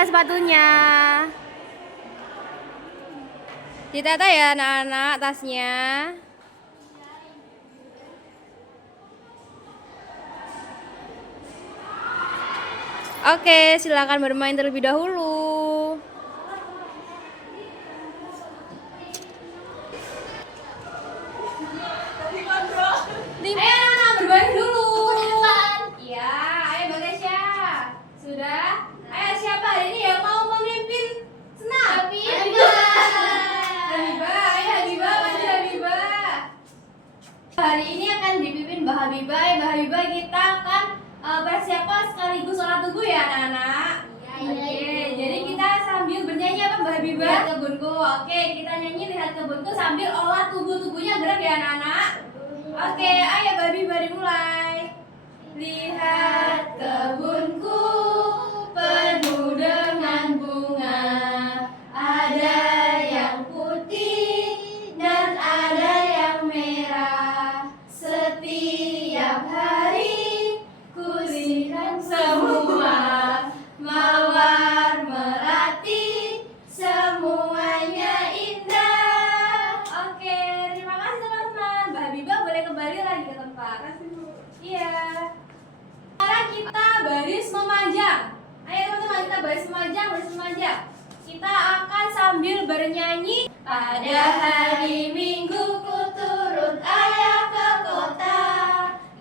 Ditata sepatunya. Ditata ya anak-anak tasnya. Oke, silakan bermain terlebih dahulu. Ayo anak-anak bermain dulu. Iya, ayo Bagasya. Sudah? Ayo siapa hari ini yang mau memimpin senam? Habibah, ayo Habibah, maju Habibah. Hari ini akan dipimpin Mbak Habibah. Mbak Habibah kita akan persiapan sekaligus sholat subuh ya anak-anak. Oke, jadi kita sambil bernyanyi apa Mbak Habibah? Lihat kebunku. Oke, kita nyanyi lihat kebunku sambil olah tubuhnya gerak ya anak-anak. Oke, ayo Mbak Habibah dimulai. Lihat kebunku penuh dengan bunga, ada yang putih dan ada yang merah. Setiap hari kulihat semua mawar melati, semuanya indah. Oke, terima kasih teman-teman. Mbak Habibah boleh kembali lagi ke tempat. Iya. Sekarang kita baris memanjang. Ayo teman-teman, kita baris memanjang. Kita akan sambil bernyanyi. Pada hari Minggu ku turut ayah ke kota,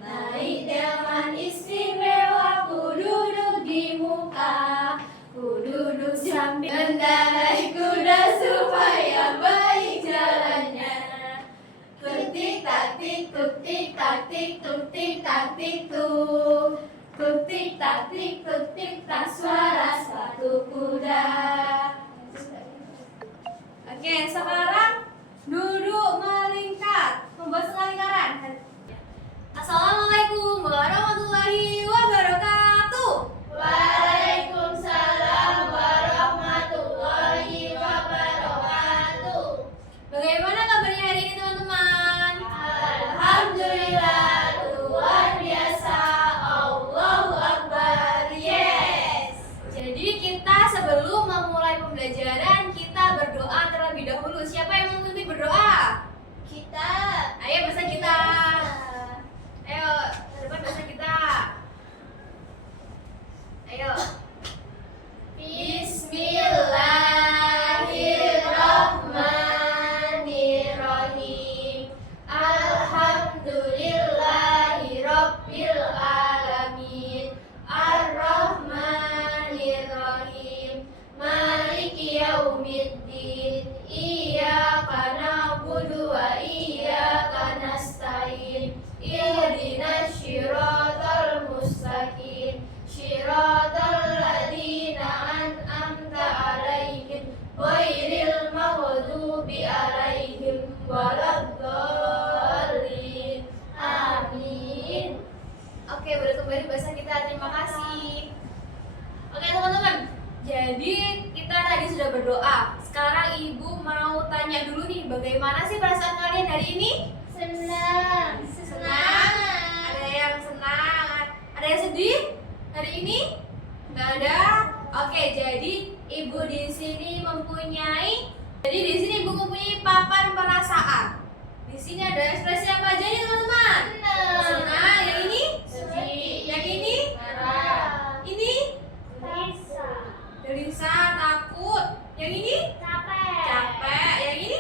naik delman istimewa, ku duduk di muka, ku duduk sambil mengendarai kuda supaya baik jalannya. Tuk tik tak tik, tuk tik tak tik, tuk tik tak tik tuk. Tuk tik tak tik, tuk tik tak, suara sepatu kuda. Oke, sekarang duduk melingkar, membuat lingkaran. Assalamualaikum warahmatullahi wabarakatuh. Waalaikumsalam warahmatullahi wabarakatuh. Bagaimana kabarnya hari ini teman-teman? Alhamdulillah, luar biasa. Allahu Akbar. Yes. Jadi kita sebelum memulai pembelajaran kita berdoa terlebih dahulu. Siapa yang mau memimpin berdoa? Kita. Ayo bersama kita. Ayo ke depan bersama kita. Ayo. Bismillahirrahmanirrahim. Alhamdulillahi rabbil alamin. Ar-Rahmanirrahim. Maliki yaumiddin. Iyyaka na'budu wa iyyaka nasta'in. Ihdinas siratal mustaqim. Siratal ladzina an'amta 'alaihim ghairil maghdubi 'alaihim waladdallin. Amin. Oke, boleh kembali bahasa kita. Terima kasih. Oke teman-teman. Jadi kita tadi sudah berdoa. Sekarang ibu mau tanya dulu nih, bagaimana sih perasaan kalian hari ini? Senang. Senang? Ada yang senang? Ada yang sedih? Hari ini? Nggak ada? Oke, jadi ibu di sini mempunyai papan perasaan. Di sini ada ekspresi apa aja nih teman-teman? Senang. Yang ini? Sedih. Yang ini? Marah. Ini? Gelisah. Gelisah, takut. Yang ini? Capek. Capek. Yang ini?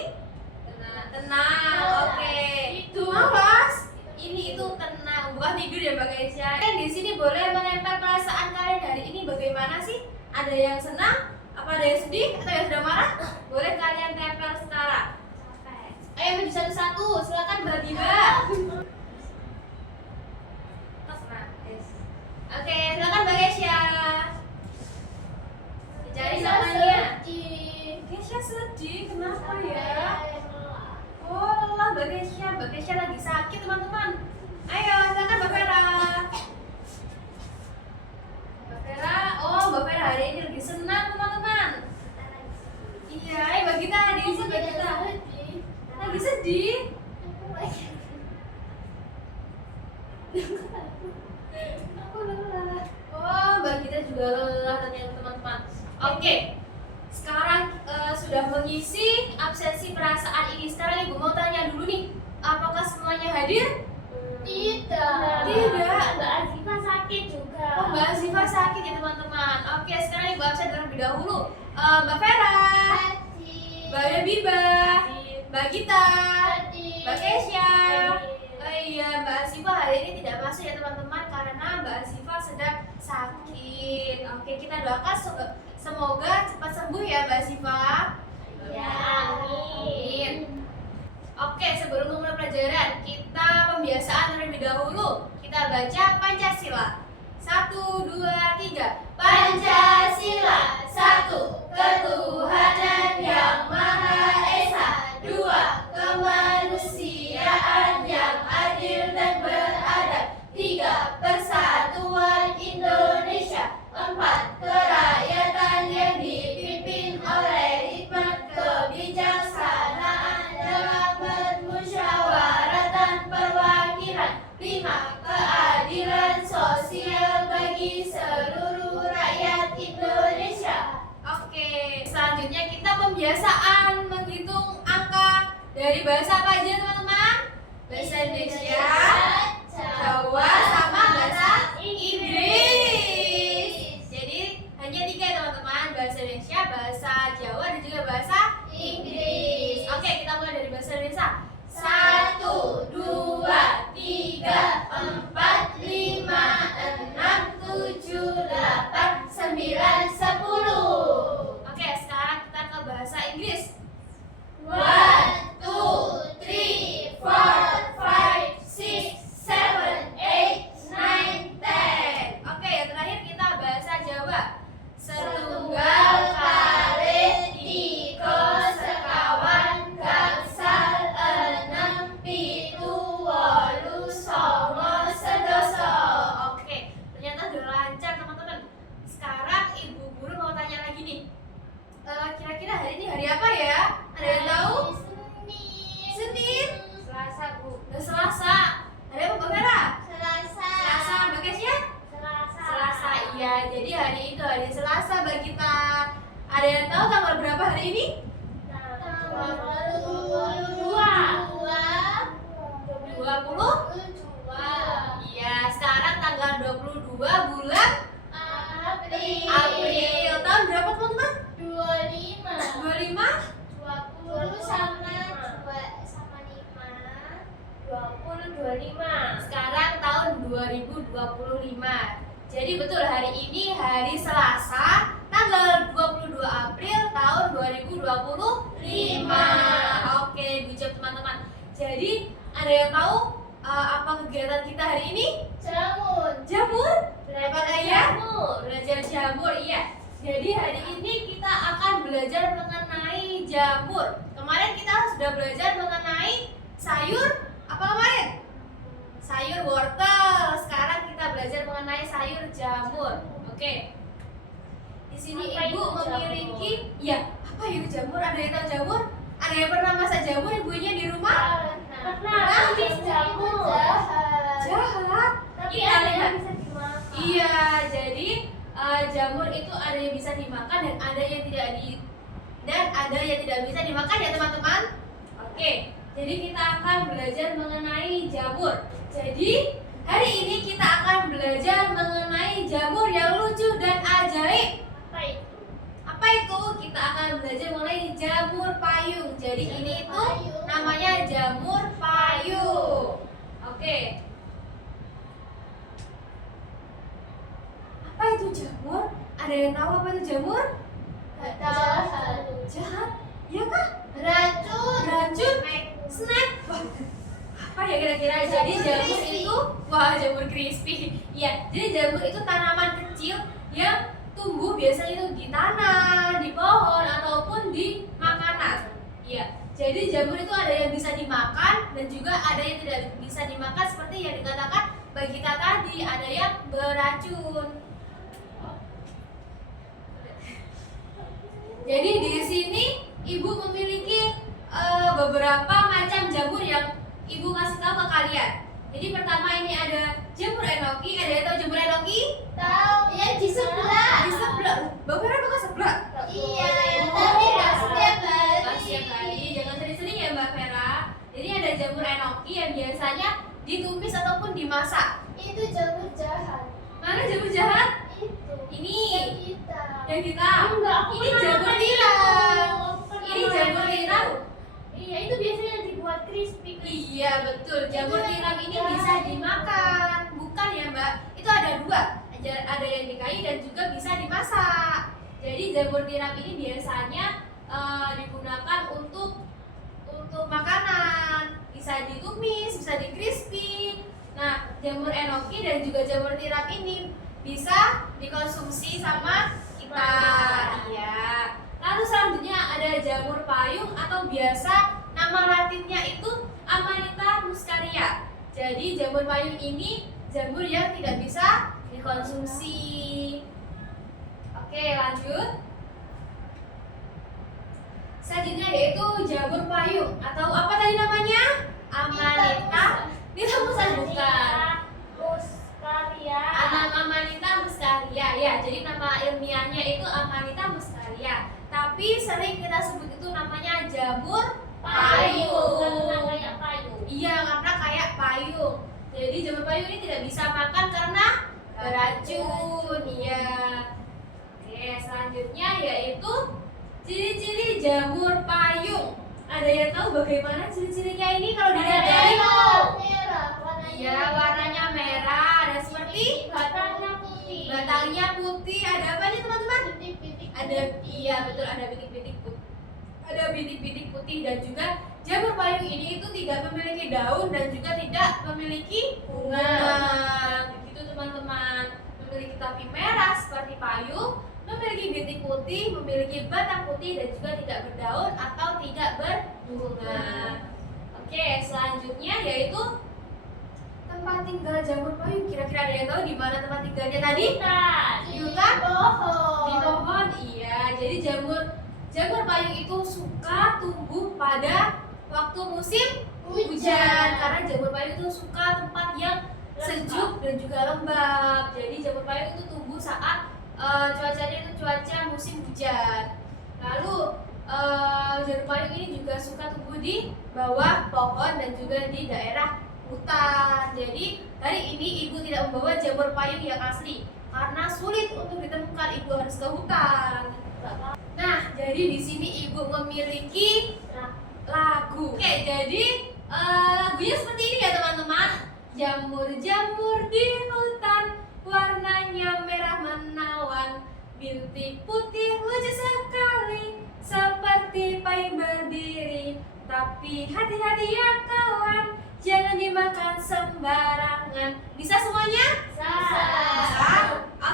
Tenang. Oke. Itu. Malas. Ini itu tenang, bukan tidur ya Mbak Gaisya. Di sini boleh menempel perasaan kalian hari ini bagaimana sih? Ada yang senang? Apa ada yang sedih? Atau yang sudah marah? Boleh kalian tempel sekarang. Ayo maju satu-satu. Silakan Mbak Biba. Oke, silakan Mbak Gaisya. Dicari namanya. Gaisya sedih, kenapa ya? Oh lelah Mbak Gaisya lagi sakit teman-teman. Ayo silakan Mbak Vera. Mbak Vera, oh Mbak Vera hari ini lagi senang teman-teman. Iya, ayo Mbak Gita, diisi Mbak Gita. Lagi sedih. Aku lelah. Oh Mbak Gita juga lelah ternyata teman-teman. Oke. mengisi absensi perasaan ini. Sekarang Ibu mau tanya dulu nih, apakah semuanya hadir? Tidak. Tidak. Mbak Azifa sakit juga. Oh, Mbak Azifa sakit ya teman-teman. Oke, sekarang Ibu absen terlebih dahulu. Mbak Vera, Mbak Yabiba, Mbak Gita, Mbak Kesya. Oh iya, Mbak Azifa hari ini tidak masuk ya teman-teman karena Mbak Azifa sedang sakit. Oke, kita doakan semoga cepat sembuh ya Mbak Azifa. Ya, amin. Oke, sebelum memulai pelajaran, kita pembiasaan terlebih dahulu. Kita baca Pancasila. 1, 2, 3. Pancasila. 1. Ketuhanan yang Maha Esa. 2. Kemanusiaan yang adil dan beradab. 3. Persatuan Indonesia. 4. Kerakyatan yang dipimpin oleh hikmat kebijaksanaan dalam bermusyawaratan perwakilan. 5. Keadilan sosial bagi seluruh rakyat Indonesia. Oke, selanjutnya kita pembiasaan menghitung angka dari bahasa apa aja teman-teman? Bahasa Indonesia, Jawa, sama bahasa Inggris. Jadi hanya 3 teman-teman, bahasa Indonesia, bahasa Jawa, dan juga bahasa Inggris. Oke, kita mulai dari bahasa Indonesia. 1, 2, 3, 4, 5, 6, 7, 8, 9, 10. Oke, sekarang kita ke bahasa Inggris. 1, 2, 3, 4, 5, 6, 7, 8, 9, 10. Oke, yang terakhir kita bahasa Jawa. Setunggal kalih tiga sekawan gangsal enem pitu wolu songo sedoso. Oke, ternyata udah lancar teman-teman. Sekarang Ibu Guru mau tanya lagi nih. Kira-kira hari ini hari apa ya? Ada yang tahu? Senin. Selasa, Bu. Selasa. Hari apa Mbak Vera? Selasa. Selasa, Mbak Kesya? Selasa, iya. Jadi hari itu hari Selasa bagi kita. Ada yang tahu tanggal berapa hari ini? 20? Iya, sekarang tanggal 22 bulan April. Tahun berapa teman-teman? 25? 25. Sekarang tahun 2025. Jadi betul hari ini hari Selasa tanggal 22 April tahun 2025. Oke, good job teman-teman. Jadi ada yang tahu apa kegiatan kita hari ini? Jamur? Apakah ya? Belajar jamur, iya. Jadi hari ini kita akan belajar mengenai jamur. Kemarin kita sudah belajar mengenai sayur. Apa kemarin? Sayur wortel. Sekarang kita belajar mengenai sayur jamur. Oke. Di sini Apa Ibu itu memiliki, ya, apa itu jamur? Ada yang tahu jamur? Ada yang pernah masak jamur ibunya di rumah? Habis jamur. Jahat. Tapi Kita ada yang lihat. bisa dimakan. Iya, jadi jamur itu ada yang bisa dimakan dan ada yang tidak bisa dimakan ya teman-teman. Oke, jadi kita akan belajar mengenai jamur. Jadi hari ini kita akan belajar mengenai jamur yang lucu dan ajaib. Apa itu? Apa itu? Kita akan belajar mengenai jamur payung. Jadi ini itu namanya jamur payung. Oke. Apa itu jamur? Ada yang tahu apa itu jamur? Jahat? Iya kah? Racun? Snack? Wah, apa ya kira-kira? Jadi jamur itu, wah jamur crispy. Iya, jadi jamur itu tanaman kecil yang tumbuh biasanya itu di tanah, di pohon ataupun di makanan. Iya. Jadi jamur itu ada yang bisa dimakan dan juga ada yang tidak bisa dimakan seperti yang dikatakan Mbak Gita tadi, ada yang beracun. Jadi di sini Ibu memiliki beberapa macam jamur yang Ibu kasih tahu ke kalian. Jadi pertama ini ada jamur enoki. Ada yang tahu jamur enoki? Yang di sebelah. Di sebelah. Bapak Vera bukan sebelah. Iya, tapi nggak setiap hari. jamur jahat? Itu. Ini. Yang hitam. Yang hitam. Enggak, aku Ini pernah jamur makan tiram. Aku pernah Ini jamur makan tiram. itu. Iya, itu biasanya dibuat crispy. Iya betul. Jamur Itu tiram ini yang bisa hitam. dimakan. Bukan ya Mbak? Itu ada dua. Ada yang dikayu dan juga bisa dimasak. Jadi jamur tiram ini biasanya digunakan untuk makanan. Bisa ditumis, bisa di crispy. Nah, jamur enoki dan juga jamur tiram ini bisa dikonsumsi sama kita. Iya. Lalu selanjutnya ada jamur payung atau biasa nama latinnya itu Amanita muscaria. Jadi jamur payung ini jamur yang tidak bisa dikonsumsi. Oke, lanjut. Selanjutnya yaitu jamur payung atau apa tadi namanya? Amanita. Kita bukan. Muscaria. Amanita muscaria ya. Jadi nama ilmiahnya itu Amanita muscaria. Tapi sering kita sebut itu namanya jamur payung. Karena kayak payung. Iya, karena kayak payung. Jadi jamur payung ini tidak bisa makan karena beracun. Iya. Oke, selanjutnya yaitu ciri-ciri jamur payung. Ada yang tahu bagaimana ciri-cirinya ini kalau dilihat dari Merah. Iya, warnanya merah dan seperti batangnya putih. batangnya putih. Ada apa nih teman-teman? Bintik-bintik. Ada, iya betul, ada bintik-bintik putih. Ada bintik-bintik putih dan juga jamur payung ini itu tidak memiliki daun dan juga tidak memiliki bunga. Begitu teman-teman. Memiliki tapi merah seperti payung, memiliki bintik putih, memiliki batang putih dan juga tidak berdaun atau tidak berbunga. Oke, selanjutnya yaitu tempat tinggal jamur payung. Kira-kira ada yang tahu di mana tempat tinggalnya tadi? Di hutan? Di pohon. Iya. Jadi jamur payung itu suka tumbuh pada waktu musim hujan. Karena jamur payung itu suka tempat yang sejuk dan juga lembab. Jadi jamur payung itu tumbuh saat cuacanya itu cuaca musim hujan. Lalu jamur payung ini juga suka tumbuh di bawah pohon dan juga di daerah hutan. Jadi hari ini ibu tidak membawa jamur payung yang asli karena sulit untuk ditemukan. Ibu harus ke hutan. Nah, jadi di sini ibu memiliki lagu. Oke, jadi lagunya seperti ini ya teman-teman. Jamur-jamur di hutan, warnanya merah menawan, bintik putih lucu sekali, seperti payung berdiri. Tapi hati-hati ya kawan, jangan dimakan sembarangan. Bisa semuanya? Bisa.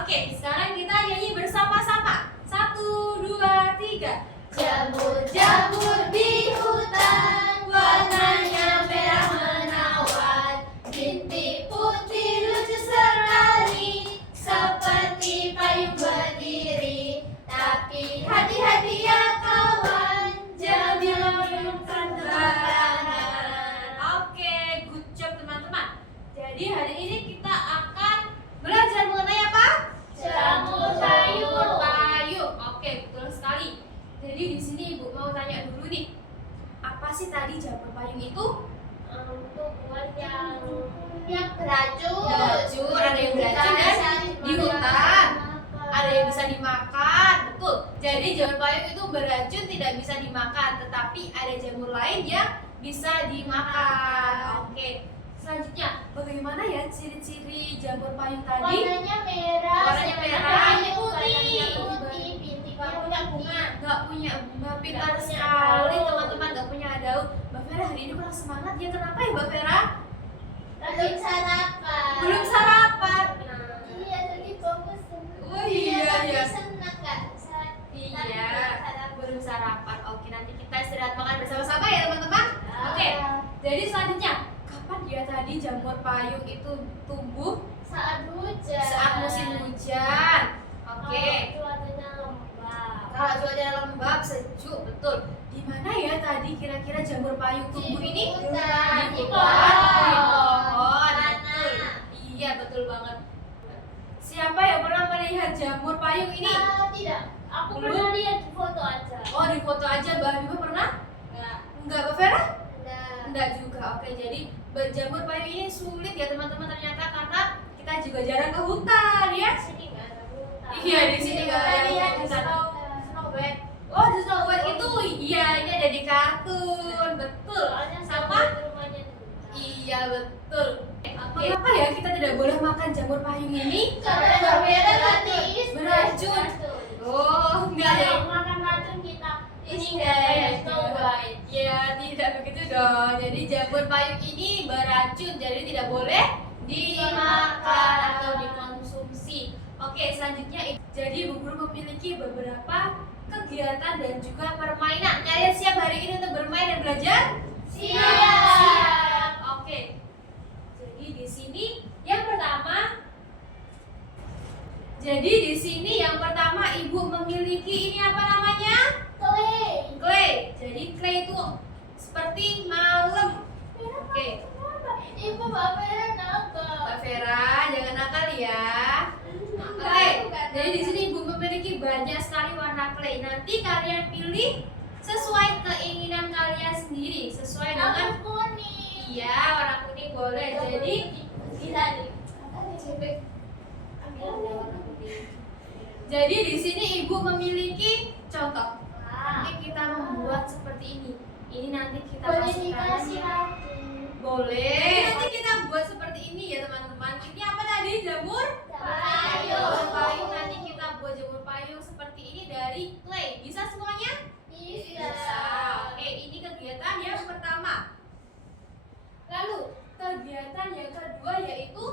Oke, sekarang kita nyanyi bersama-sama. 1, 2, 3. Jamur-jamur di hutan, warnanya merah menawan, bintik putih lucu sekali, seperti payung berdiri. Tapi hati-hati ya kawan, jangan dimakan sembarangan. Oke, good job teman-teman. Jadi hari ini kita akan belajar mengenai apa? Jamur payung. Jamur payung. Oke, betul sekali. Jadi di sini ibu mau tanya dulu nih, apa sih tadi jamur payung itu? Untuk buat yang beracun. Beracun, ada yang beracun dan di hutan. Ada yang bisa dimakan, betul. Jadi jamur payung itu beracun, tidak bisa dimakan, tetapi ada jamur lain yang bisa dimakan. Oke. Selanjutnya, bagaimana ya ciri-ciri jamur payung tadi? Warnanya merah. Warnanya merah. Batangnya putih. Bintiknya punya bunga. Gak punya bunga, pintar Nggak punya sekali daun. teman-teman, gak punya daun. Mbak Vera hari ini kurang semangat ya, kenapa ya Mbak Vera? Belum sarapan. Belum sarapan. Iya, jadi fokus. Oh iya, iya. Senang kan? Iya, belum sarapan. Oke, nanti kita istirahat makan bersama-sama ya teman-teman. Oke, jadi selanjutnya, kapan ya tadi jamur payung itu tumbuh? Saat hujan. Saat musim hujan. Oke. Cuacanya lembab. Kalau cuaca lembab, sejuk, betul. Di mana ya tadi kira-kira jamur payung tumbuh ini? hutan. Di hutan, di pohon. Mana? Iya, betul banget. Siapa yang pernah melihat jamur payung ini? Tidak. Aku Belum? pernah lihat di foto aja. Oh, di foto aja. Mbak Bima pernah? Enggak. Enggak, Mbak Vera? Enggak. Enggak juga. Oke, jadi jamur payung ini sulit ya teman-teman ternyata karena kita juga jarang ke hutan ya. Sini nggak ada hutan. Iya, di sini nggak ada Kalian hutan. Snow White. Oh, The Snow White itu iya, ini ada di kartun. Betul. Soalnya Sama? di rumahnya di hutan. Iya, betul. Mengapa ya kita tidak boleh makan jamur payung ini? Karena berbeda gratis. Beracun. Oh, enggak ada. Kalau makan racun kita ini Ini kayak Snow White. Ya, tidak begitu dong. Jadi jamur payung ini beracun, jadi tidak boleh dimakan atau dikonsumsi. Oke, selanjutnya jadi Bu Guru memiliki beberapa kegiatan dan juga permainan. Kalian siap hari ini untuk bermain dan belajar? Siap. Oke. Jadi di sini yang pertama Ibu memiliki ini apa namanya? Clay. Clay. Jadi clay itu seperti malam. Oke. Ibu Mbak Vera nakal. Mbak Vera, jangan nakal ya. Clay. Jadi di sini Ibu memiliki banyak sekali warna clay. Nanti kalian pilih sesuai keinginan kalian sendiri, sesuai dengan Aku kuning. iya, warna kuning boleh. Jadi bisa nih. jadi di sini Ibu memiliki contoh. Nanti kita membuat seperti ini. Ini nanti kita Boleh masukkan. dikasih hati. Boleh. Nanti kita buat seperti ini ya teman-teman. Ini apa tadi? Jamur Payung. Jamur payung. Nanti kita buat jamur payung seperti ini dari clay. Bisa semuanya? Bisa. Oke, ini kegiatan yang pertama. Lalu kegiatan yang kedua yaitu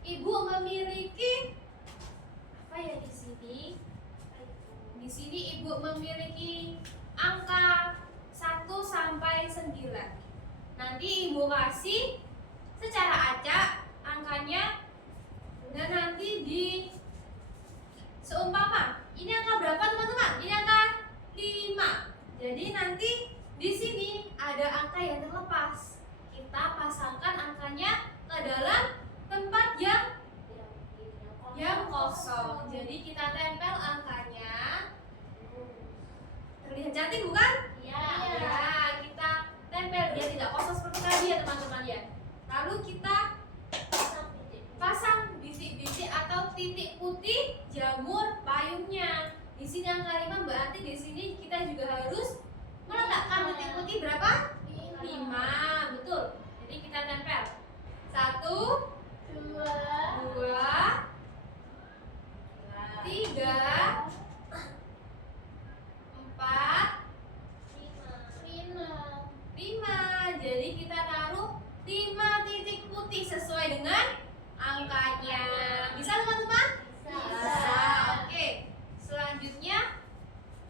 Ibu memiliki apa ya di sini? Di sini Ibu memiliki angka 1 sampai 9. Nanti Ibu kasih secara acak angkanya dan nanti di seumpama ini angka berapa teman-teman? Ini angka 5. Jadi nanti di sini ada angka yang terlepas. Kita pasangkan angkanya ke dalam tempat yang kosong. Jadi kita tempel angkanya. Terlihat cantik bukan? Iya. Ya, kita tempel dia tidak kosong seperti tadi ya teman-teman ya. Lalu kita pasang bintik-bintik atau titik putih jamur payungnya. Di sini angka 5 berarti di sini kita juga harus meletakkan titik putih berapa? 5, betul. Jadi kita tempel. 1, 2, 3, 4, 5. Jadi kita taruh 5 titik putih sesuai dengan angkanya. Bisa teman-teman? Bisa. Oke. Selanjutnya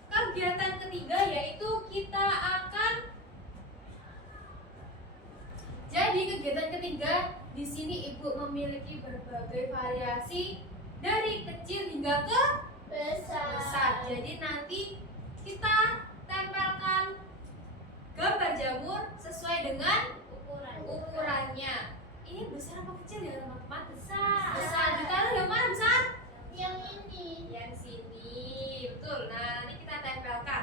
kegiatan ketiga yaitu kita akan jadi kegiatan ketiga di sini Ibu memiliki berbagai variasi dari kecil hingga ke besar. Jadi nanti kita tempelkan gambar jamur sesuai dengan ukurannya. Ini besar apa kecil ya teman-teman? Besar. Besar. Ditaruh yang mana besar? Yang ini. Yang sini. Betul. Nah, nanti kita tempelkan.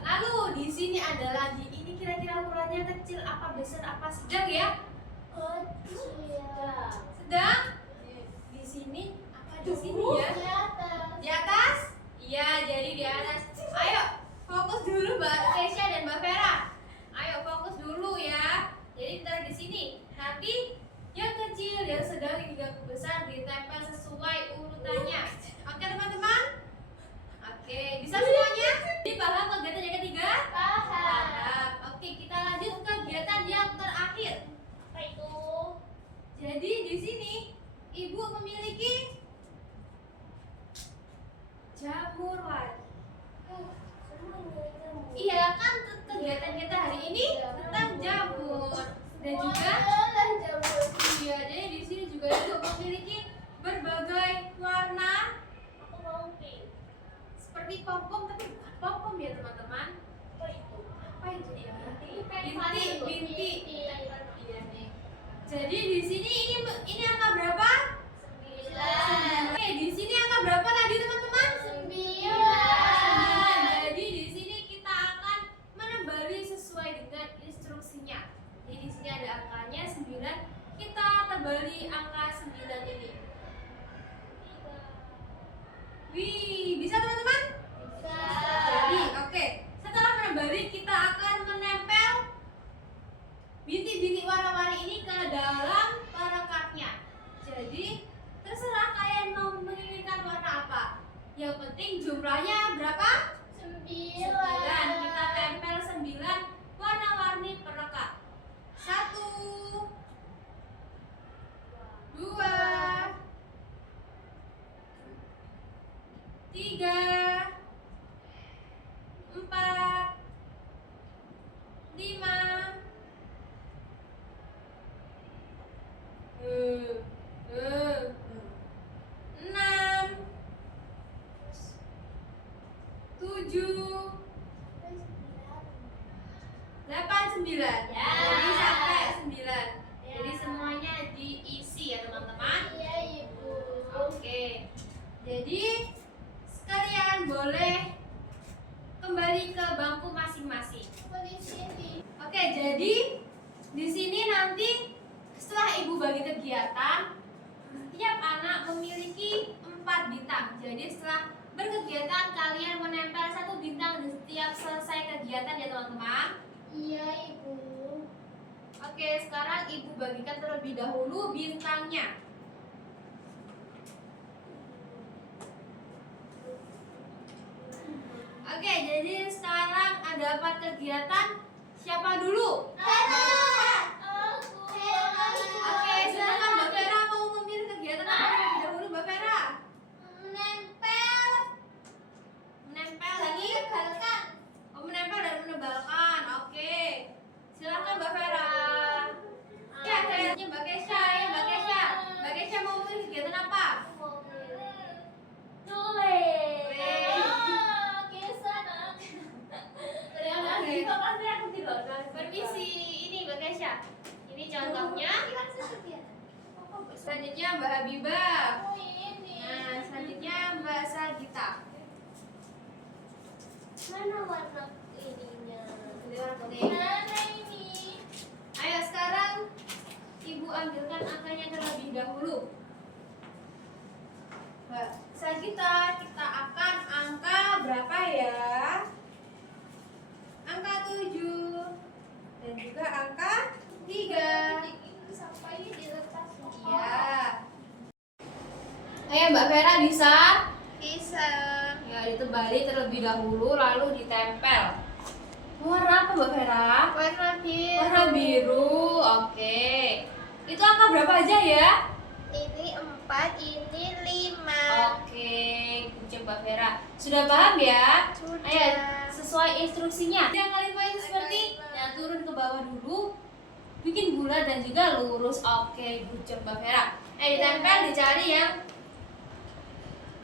Lalu di sini ada lagi. Ini kira-kira ukurannya kecil apa besar apa sedang ya? Sedang? Di sini apa di sini ya? Di atas? Iya, jadi di atas. Ayo, fokus dulu Mbak Keisha dan Mbak Vera. Ayo fokus dulu ya. Jadi taruh di sini. Nanti yang kecil, yang sedang, hingga ke besar ditempel sesuai urutannya. Oke teman-teman? Oke, bisa semuanya? Jadi paham kegiatan yang ketiga? Paham. Oke, kita lanjut ke kegiatan yang terakhir. Apa itu? Jadi di sini Ibu memiliki jamur lagi. Iya kan kegiatan kita hari ini tentang jamur dan juga iya, jadi di sini juga Ibu memiliki berbagai warna Aku mau pink. seperti pom-pom tapi bukan pom-pom ya teman-teman. Apa itu? Apa itu ya? Bintik. Bintik. Iya nih. Jadi di sini ini angka berapa? 9. Oke, di sini angka berapa tadi teman-teman? 9. Jadi di sini kita akan menembali sesuai dengan instruksinya. Jadi di sini ada angkanya 9. Kita tebali 5, 6, 7, 8, 9. Ya. Jadi sampai 9. Ya. Jadi semuanya diisi ya teman-teman. Iya, Ibu. Oke. Jadi sekalian boleh kembali ke bangku masing-masing. Di sini. Oke, jadi di sini nanti setelah Ibu bagi kegiatan, setiap anak memiliki 4 bintang. Jadi setelah berkegiatan kalian menempel 1 bintang di setiap selesai kegiatan ya teman-teman. Iya, Ibu. Oke, sekarang Ibu bagikan terlebih dahulu bintangnya. Oke, jadi sekarang ada 4 kegiatan. Siapa dulu? Oke, silakan Mbak Vera mau memilih kegiatan apa terlebih dahulu Mbak Vera? Menempel. Menempel lagi? Oh, menempel dan menebalkan. Oke. Silakan Mbak Vera. Ya, kayaknya Mbak Kesha ya, Mbak Kesha. Mbak Kesha mau memilih kegiatan apa? Permisi, ini Mbak Kesha. Ini contohnya. Selanjutnya Mbak Habibah. Nah, selanjutnya Mbak Sagita. Mana warna ininya? Oke. Mana ini? Ayo sekarang Ibu ambilkan angkanya terlebih dahulu. Mbak Sagita, kita akan angka berapa ya? Angka 7 dan juga angka 3. Sampai dilepas. Iya. Ayo Mbak Vera bisa? Bisa. Ya, ditebali terlebih dahulu lalu ditempel. Warna apa Mbak Vera? Warna biru. Warna biru. Oke. Itu angka berapa aja ya? Ini 4, ini 5. Oke, Kucing Mbak Vera. Sudah paham ya? Sudah. Ayo, sesuai instruksinya. Yang kalian itu seperti yang turun ke bawah dulu, bikin bulat dan juga lurus. Oke, Kucing Mbak Vera. Ditempel, dicari yang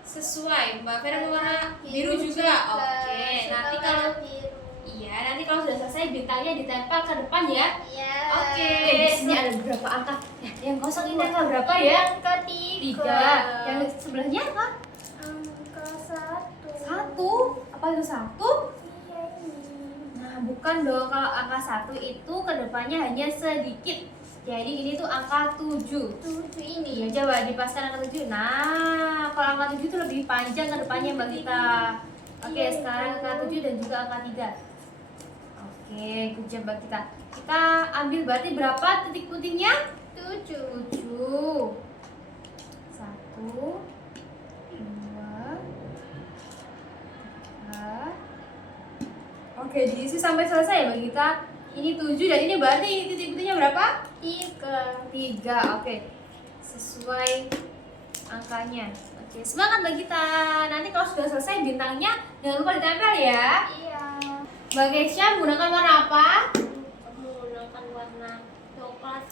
sesuai. Mbak Vera mau warna biru juga. Oke, nanti kalau biru. iya, nanti kalau sudah selesai bintangnya ditempel ke depan ya. Iya. Oke, di sini ada beberapa angka. Ya, yang kosong ini angka berapa ya? Angka 3. 3. Yang sebelahnya apa? Angka 1. 1. Apa itu 1? Iya ini. Nah, bukan dong. Kalau angka 1 itu ke depannya hanya sedikit. Jadi ini tuh angka 7. 7 ini. Iya, coba dipaskan angka 7. Nah, kalau angka 7 itu lebih panjang ke depannya Mbak Gita. Oke, Iya, sekarang Ibu. angka 7 dan juga angka 3. Oke, good job Mbak Gita. Kita ambil berarti berapa titik putihnya? 7. 7. 1, 2, 3. Oke, diisi sampai selesai ya Mbak Gita. Ini 7 dan ini berarti ini titik putihnya berapa? 3. 3. Oke. Sesuai angkanya. Oke, semangat Mbak Gita. Nanti kalau sudah selesai bintangnya jangan lupa ditempel ya. Iya. Mbak Kesha menggunakan warna apa? Menggunakan warna coklat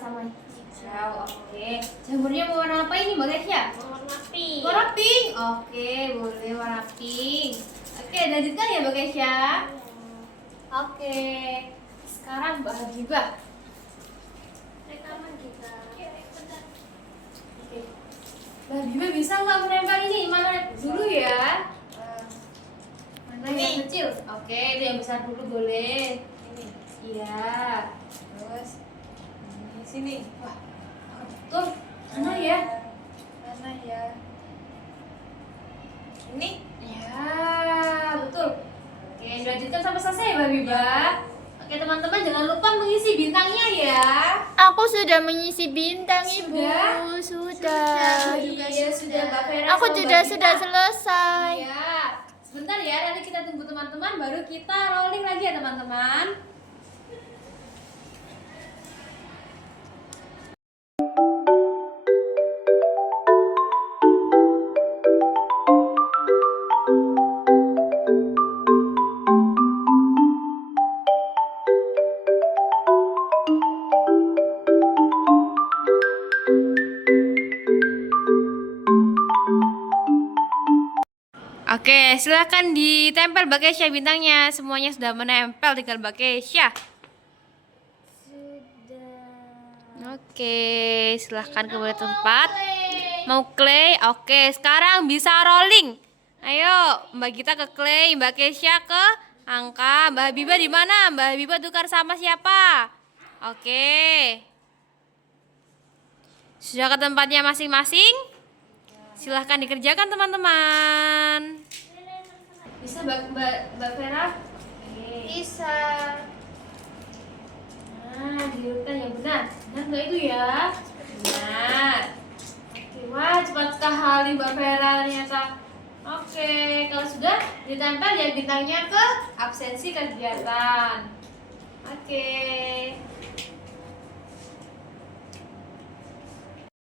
Sama hijau. Oke. Jamurnya mau warna apa ini Mbak Kesha? warna pink. Warna pink. Oke, boleh warna pink. Oke, lanjutkan ya Mbak Kesha. Oke. Sekarang Mbak Habibah. Rekaman kita. Oke. Mbak Habibah bisa nggak menempel ini? Mana dulu ya? Mana yang kecil? Oke, itu yang besar dulu boleh. Ini. Iya. Terus ini sini. Wah, betul. Mana ya? Mana ya? Ini? Ya, betul. Oke, dilanjutkan sampai selesai ya, Mbak Habibah. Oke, teman-teman jangan lupa mengisi bintangnya ya. Aku sudah mengisi bintang, Ibu. Sudah? Sudah. Iya, sudah Mbak Vera. Aku sama juga Mbak Gita. sudah selesai. Iya. Sebentar ya, nanti kita tunggu teman-teman baru kita rolling lagi ya teman-teman. Oke, silahkan ditempel Mbak Kesya bintangnya. Semuanya sudah menempel, tinggal Mbak Kesya. Sudah. Oke, silahkan kembali tempat. Mau clay? Oke, sekarang bisa rolling. Ayo, Mbak Gita ke clay, Mbak Kesya ke angka. Mbak Habibah di mana? Mbak Habibah tukar sama siapa? Oke. Sudah ke tempatnya masing-masing? Silahkan dikerjakan teman-teman. Bisa Mbak Vera? Oke. Bisa. Nah, diurutkan yang benar. Benar nggak itu ya? Benar. Oke, wah cepat sekali Mbak Vera ternyata. Oke, kalau sudah ditempel ya bintangnya ke absensi kegiatan. Oke.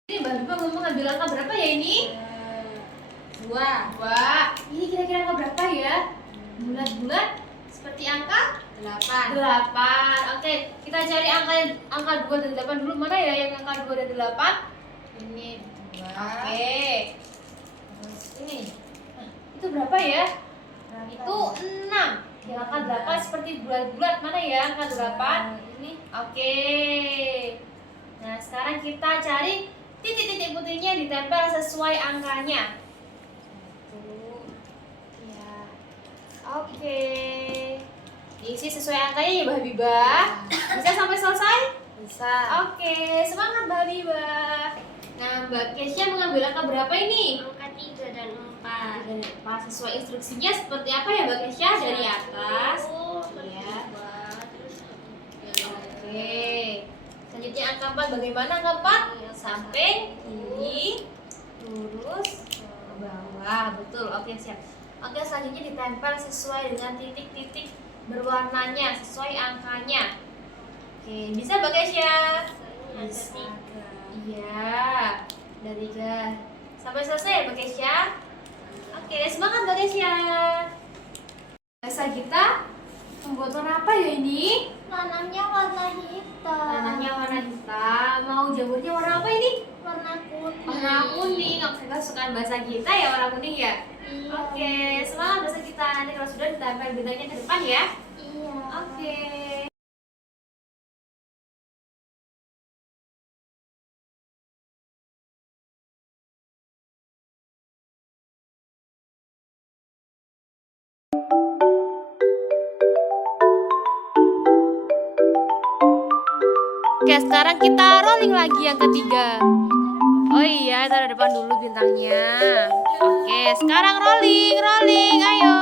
Ini Mbak Biba ngomong ngambil angka berapa ya ini? Dua. Wah, ini kira-kira angka berapa ya? Bulat-bulat seperti angka 8. 8. Oke, kita cari angka 2 dan 8 dulu. Mana ya yang angka 2 dan 8? Ini 2. Oke. Terus ini. Nah, itu berapa ya? Berapa? Itu 6. Yang angka 8 seperti bulat-bulat. Mana ya angka 8? Ini. Oke. Nah, sekarang kita cari titik-titik putihnya ditempel sesuai angkanya. 1. Ya. Oke. Diisi sesuai angkanya ya Mbak Habibah. Bisa sampai selesai? Bisa. Oke, semangat Mbak Habibah. Nah, Mbak Kesya mengambil angka berapa ini? Angka 3 dan 4. Dan pas sesuai instruksinya seperti apa ya Mbak Kesya? Dari atas. Iya. Oke. Selanjutnya angka 4 bagaimana angka 4? Samping, kiri, lurus, ke bawah. Betul. Oke, siap. Oke, selanjutnya ditempel sesuai dengan titik-titik berwarnanya, sesuai angkanya. Oke, bisa Mbak Kesya? Bisa. Iya. Dari 3. Sampai selesai ya Mbak Kesya? Oke, semangat Mbak Kesya. Biasa kita membuat warna apa ya ini? Nanamnya warna hitam. Tanahnya warna hitam. Mau jamurnya warna apa ini? Warna kuning. Warna kuning. Oke, kesukaan bahasa kita ya warna kuning ya? Iya. Oke, semangat bahasa kita. Nanti kalau sudah ditempel bintangnya ke depan ya. Iya. Oke. Oke, sekarang kita rolling lagi yang ketiga. Oh iya, taruh depan dulu bintangnya. Oke, sekarang rolling, rolling, ayo.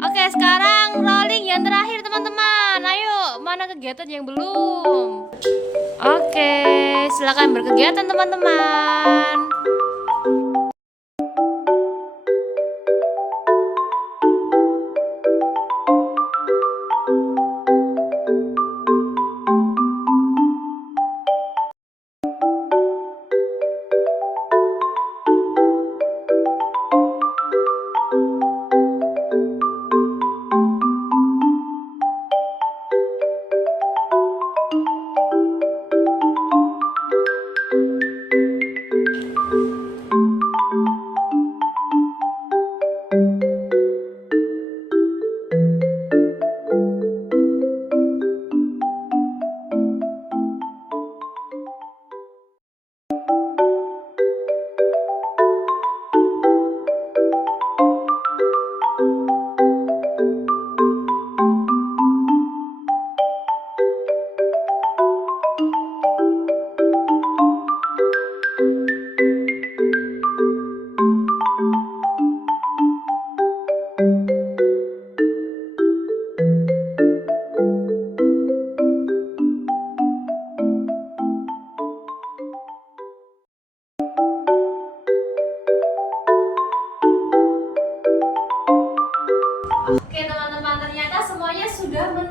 Oke, sekarang rolling yang terakhir teman-teman. Ayo, mana kegiatan yang belum? Oke, silakan berkegiatan teman-teman.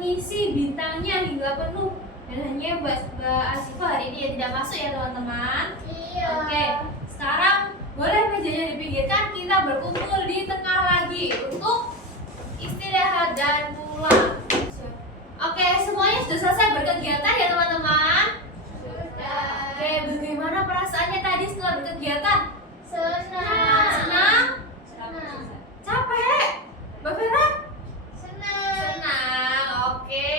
mengisi bintangnya hingga penuh. Dan hanya Mbak Asifa hari ini yang tidak masuk ya teman-teman. Iya. Oke, sekarang boleh mejanya dipinggirkan, kita berkumpul di tengah lagi untuk istirahat dan pulang. Oke, semuanya sudah selesai berkegiatan ya teman-teman? Sudah. Oke, bagaimana perasaannya tadi setelah berkegiatan? Senang. Senang? Senang. Capek? Mbak Vera? Senang. Senang, oke.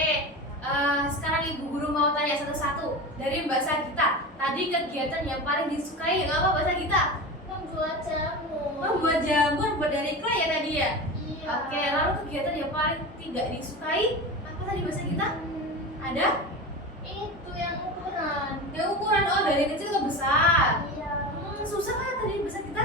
Sekarang Ibu Guru mau tanya satu-satu dari Mbak Sagita. Tadi kegiatan yang paling disukai yang apa Mbak Sagita? Membuat jamur. Membuat jamur buat dari clay ya tadi ya? Iya. Oke, lalu kegiatan yang paling tidak disukai apa tadi Mbak Sagita? Ada? Itu yang ukuran. Yang ukuran, oh dari kecil ke besar. Iya. Susah kan tadi Mbak Sagita?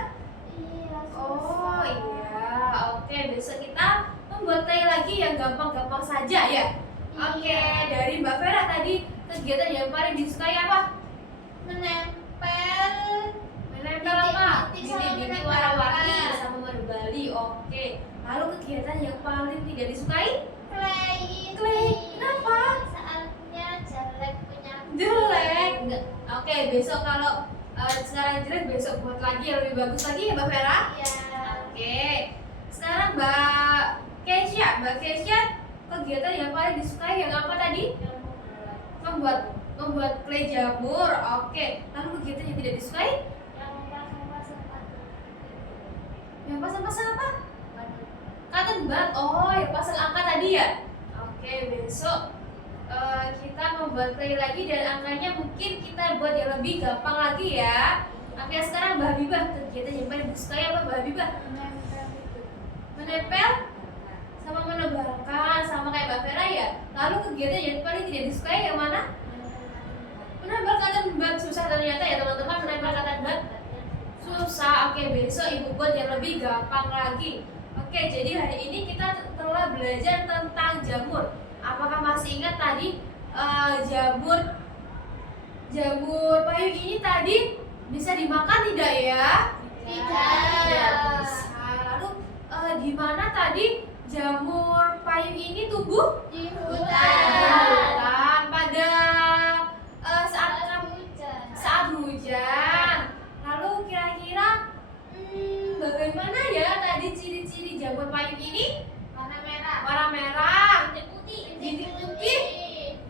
Iya. Oh iya, oke besok kita membuat clay lagi yang gampang-gampang saja ya. Oke, dari Mbak Vera tadi kegiatan yang paling disukai apa? Menempel. Menempel apa? Bintik sama Bintik-bintik menempel. warna-warni sama berbali. Oke. Lalu kegiatan yang paling tidak disukai? Clay ini. Clay. Kenapa? Soalnya jelek punya. Jelek. Oke, besok kalau sekarang jelek besok buat lagi yang lebih bagus lagi ya Mbak Vera. Iya. Oke. Sekarang Mbak Keisha, kegiatan yang paling disukai yang apa tadi? Membuat clay jamur. Oke. Lalu kegiatan yang tidak disukai? Yang pasang-pasang apa? Cotton bud. Oh, yang pasang angka tadi ya? Oke, besok kita membuat clay lagi dan angkanya mungkin kita buat yang lebih gampang lagi ya. Oke, sekarang Mbak Habibah, kegiatan yang paling disukai apa Mbak Habibah? Menempel sama menebalkan sama kayak Mbak Vera ya. Lalu kegiatan yang paling tidak disukai yang mana? Menempel cotton bud. Susah ternyata ya teman-teman, menempel cotton bud susah. Oke, besok ibu buat yang lebih gampang lagi. Oke, jadi hari ini kita telah belajar tentang jamur. Apakah masih ingat tadi jamur payung ini tadi bisa dimakan tidak ya? Tidak. Bisa. Lalu di mana tadi jamur payung ini tumbuh? Di Di hutan. hutan pada saat Hujan. saat hujan. Lalu kira-kira bagaimana ya tadi ciri-ciri jamur payung ini? Warna merah. Warna merah, Putih. bintik putih,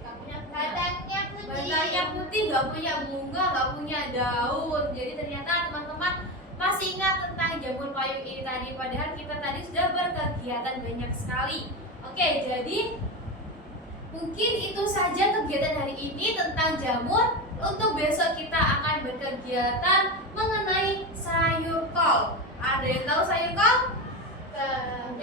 Badannya putih. batangnya putih, nggak punya bunga, nggak punya daun. Jadi ternyata teman-teman masih ingat tentang jamur payung ini tadi. Padahal kita tadi sudah berkegiatan banyak sekali. Oke, jadi mungkin itu saja kegiatan hari ini tentang jamur. Untuk besok kita akan berkegiatan mengenai sayur kol. Ada yang tahu sayur kol?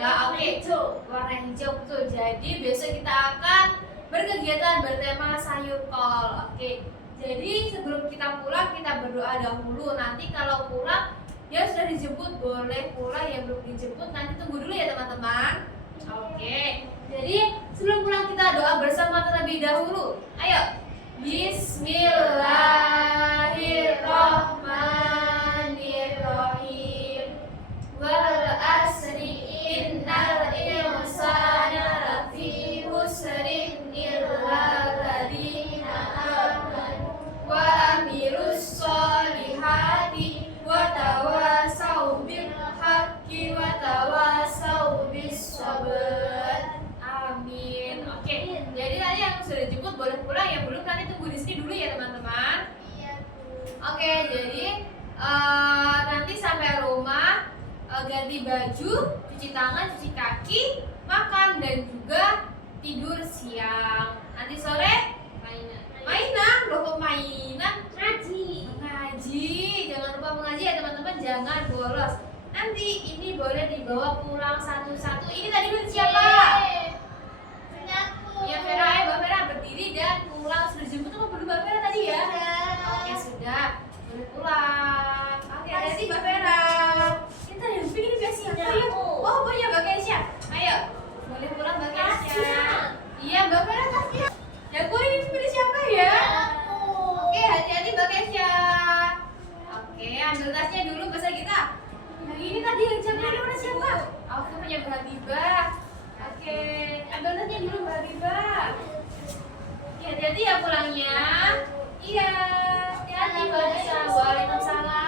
Ya, oke. Warna hijau betul. Jadi besok kita akan berkegiatan bertema sayur kol. Oke. Jadi sebelum kita pulang kita berdoa dahulu. Nanti kalau pulang ya sudah dijemput boleh pulang, yang belum dijemput nanti tunggu dulu ya teman-teman. Oke. Jadi sebelum pulang kita doa bersama terlebih dahulu. Ayo. Bismillahirrahmanirrahim. Wal asri innal insana lafi khusrin illa alladziina aamanu wa amilus sholihati wa tawassaw bil haqqi wa tawassaw bis sabr. Amin. Oke. Jadi tadi yang sudah jemput boleh pulang, yang belum nanti tunggu di sini dulu ya teman-teman. Iya, Bu. Oke, jadi nanti sampai rumah ganti baju, cuci tangan, cuci kaki, makan dan juga tidur siang. Nanti sore mainan, loh kok mainan? Ngaji. Jangan lupa mengaji ya teman-teman, jangan bolos. Nanti ini boleh dibawa pulang satu-satu. Ini tadi milik siapa? Punyaku. Ya Vera, Mbak Vera berdiri dan pulang. Sudah dijemput apa belum Mbak Vera tadi ya? Sudah. Oke sudah, boleh pulang. Oke, hati Mbak Vera. Kita yang bikin ini siapa ya? Oh punya Mbak Keisha. Ayo, boleh pulang Mbak Keisha. Iya Mbak Vera tasnya. Ya kuning ini milik siapa ya? Aku. Oke, hati-hati Mbak Keisha. Oke, ambil tasnya dulu bahasa kita. Yang ini tadi yang jamnya mana siapa? Aku punya Mbak Habibah. Oke. Oke, ambil tasnya dulu Mbak Biba. Ya, hati-hati ya pulangnya. Iya, hati-hati Mbak Nisa. Waalaikumsalam.